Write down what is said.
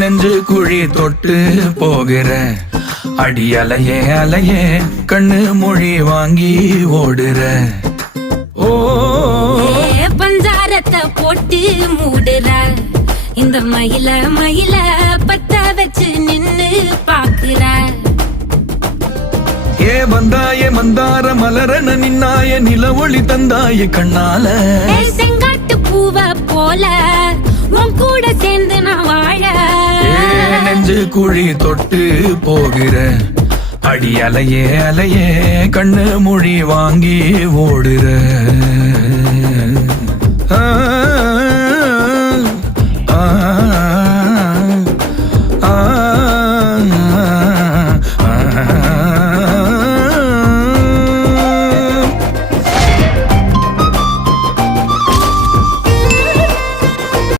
நெஞ்சு குழி தொட்டு போகிற அடி அலையே அலையே கண்ணு மொழி வாங்கி ஓடுற. ஓ பஞ்சாரத்தை போட்டு மூடுற இந்த மயில மயில பத்த வச்சு நின்னு பாக்குற. ஏ வந்தாய மந்தார மலரன நின்னாய நில ஒளி தந்தாய கண்ணால. செங்காட்டு பூவ போல உன் கூட சேர்ந்து நான் வாழ. நெஞ்சு குழி தொட்டு போகிற அடி அலையே அலையே கண்ணு மொழி வாங்கி ஓடுற.